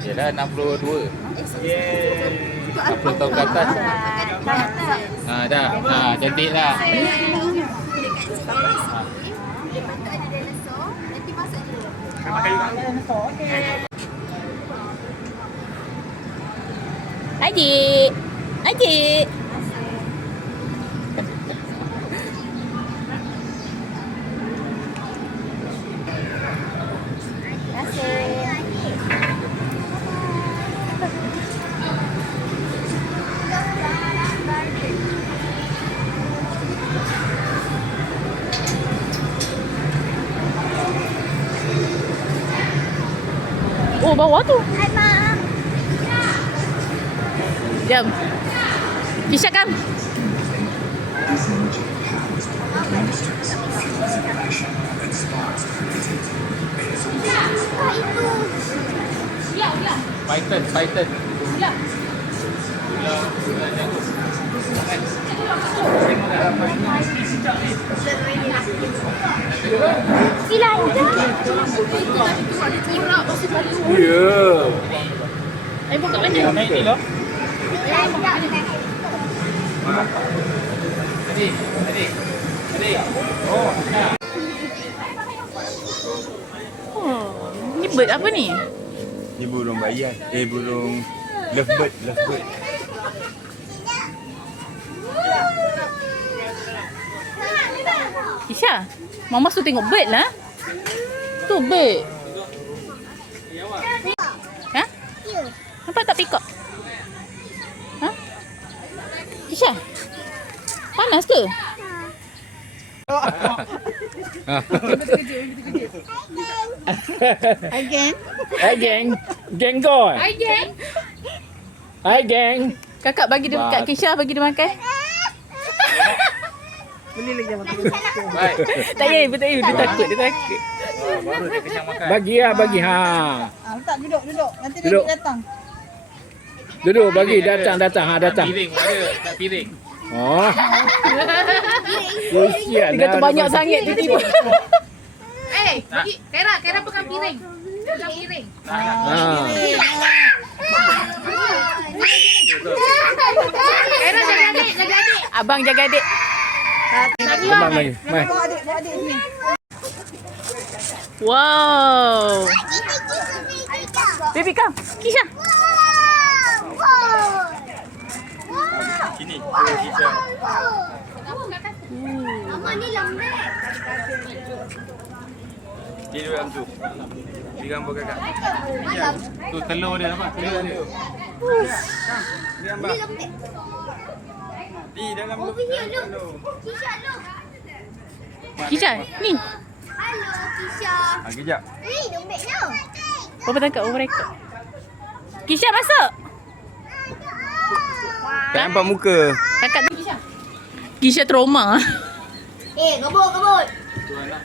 Yalah 62. Yeay. 60 tahun ke atas. Dah. Cantik lah. Lepas tu ada dinosaur. Nanti masak dulu. Makan dinosaur. Adik. Adik. Oh, bawah tu. Jom. Kisha, come. Python. Sila aja. Ya. Ayo buka banyak. Naik ni loh. Adik. Oh, Ni bird apa ni? Ni burung bayan. Burung lovebird. Kisha, Mama suruh tengok bird lah. Tu bird. Ha? Nampak tak peacock? Ha? Kisha, panas ke? Geng kau. Hai geng. Kakak bagi dia kat Kisha, bagi dia makan. Baik. Tak payah, dia takut. Baru dia kenyang makan. Bagi. Letak duduk. Nanti Duduk. Nabi datang. Duduk bagi datang. Datang. Piring ada, tak piring. Oh. Kesian Dia kata banyak sangat tiba-tiba. Bagi Kera pegang piring. Pegang piring. Kera jaga adik. Abang jaga adik. Abang lagi. Mai. Bawa adik sini. Wow. Baby come. Kisha. Sini. Kisha. Mama ni lembek. Dia duduk dalam tu. Di gambar kakak. Tu telur dia apa? Telur dia. Di gambar. Ni lembek. Di dalam tu. Over here, look. Kisha, look. Kisha, ni. Hello, Kisha. Kejap. Lembek no. Bapa tangkap, bapa rekod. Kisha masuk. Tak nampak muka. Kakak tu Kisha. Kisha trauma. Gebut. Nah.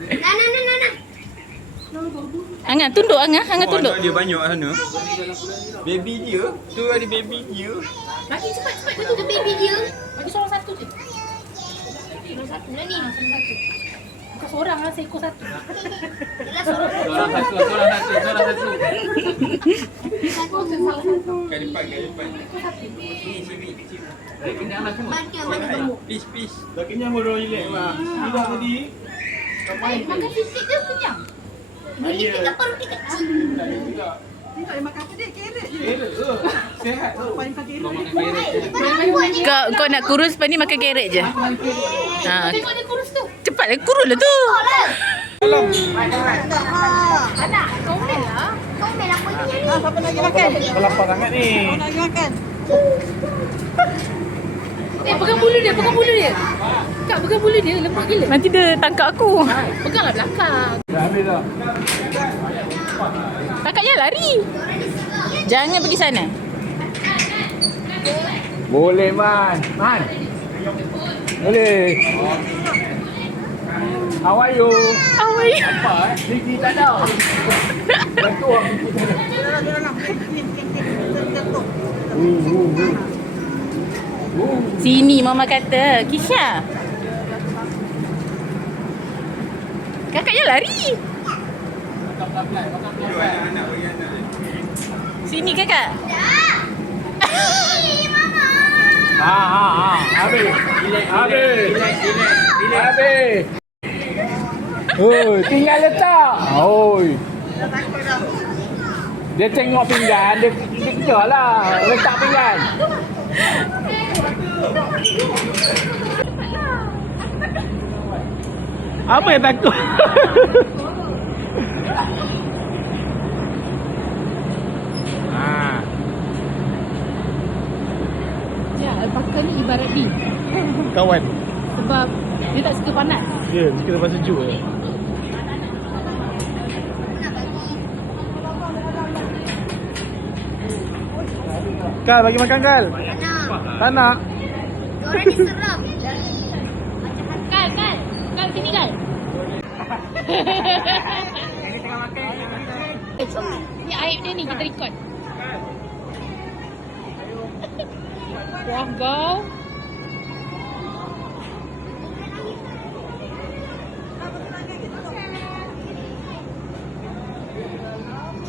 Angah tunduk, Angah tunduk. Dia banyak kat sana. Baby dia. Tu ada baby dia. Bagi cepat. Itu the baby dia. Bagi seorang satu je. Mana ni? Bukan seorang lah, seekor satu. Yelah, sorok. Seorang satu. Kat depan. Sini. Kenyang lah semua. Mana gemuk. Peace. Dah kenyang baru relax mah. Tidak tadi. Makan sisik dia kenyang. Ini kita perut dia kecil. Tidak ada makan pedik, kerek je. Elok tu. Sehat tu. Paling pakai Kau kerek. makan kerek. Kau nak kurus lepas ni makan kerek je. Tengok dia kurus tu. Cepatlah kurus lah tu. Anak, comel lah. Comel apa ni? Siapa lagi makan? Kau lapar sangat ni. Siapa lagi makan? Pegang bulu dia. Kak, pegang bulu dia. Lembut gila. Nanti dia tangkap aku. Peganglah belakang. Dah habis dah. Kakak jangan lari. Jangan pergi sana. Boleh, Man. Boleh. How are you? Awai. Diki tak ada. Bantu aku. Sini Mama kata. Kisha. Kakak jangan lari. Duduk anak-anak bagi anak. Sini kakak. Habis. Habis. Habis. Oh, tinggal letak. Oi. Dia tengok pinggan, dia kejar lah. Letak pinggan. Apa yang takut? Ya, alpaka ni ibarat ni. Kawan. Sebab dia tak suka panas. Ya, kita lepas sejuk je. Kal, bagi makan Kal. Tak nak. Orang ni seram. Kal, Kal. Kal sini Kal. Ni aib dia ni, kita record. Wah, kau.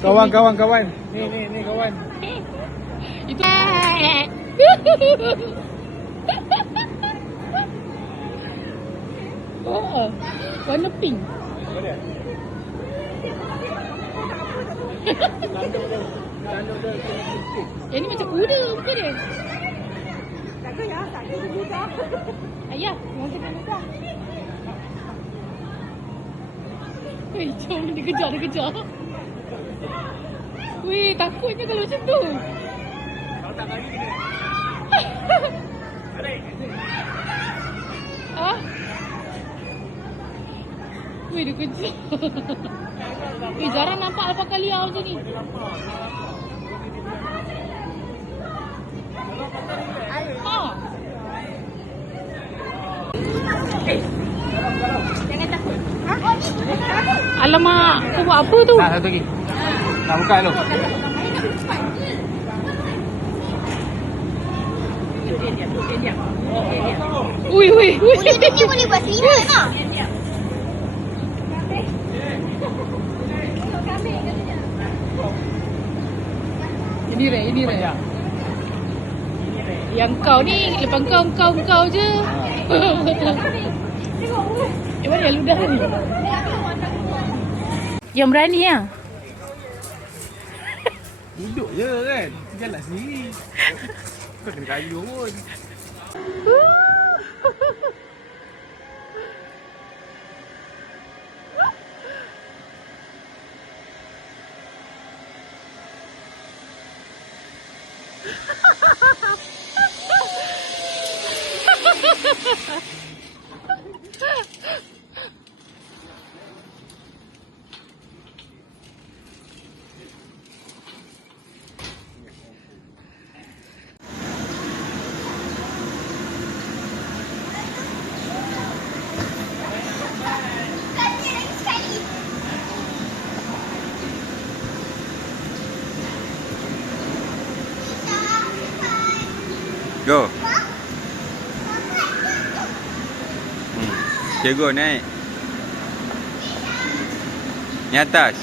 Kawan. Ni kawan. Itu. Oh, warna pink. Yang ni macam kuda bukan dia? Ayah, macam kuda. Weh, jom dia kejar. Weh, takutnya kalau macam tu. Kalau tak lagi kena. Ah? Weh, dia kejar. Weh, jarang nampak alpaka liar macam ni. Ah. Jangan takut. Alamak, kau buat apa tu? Tak, satu lagi. Nak buka dulu. Ui. Dia boleh buat selimut tak? Ini Ray. Yang kau ni, lepas kau je. Mana yang ludah ni? Yang berani ya. Duduk je kan. Jalan sendiri. Kau kena kayu pun. Go. Cikgu naik. Ni atas.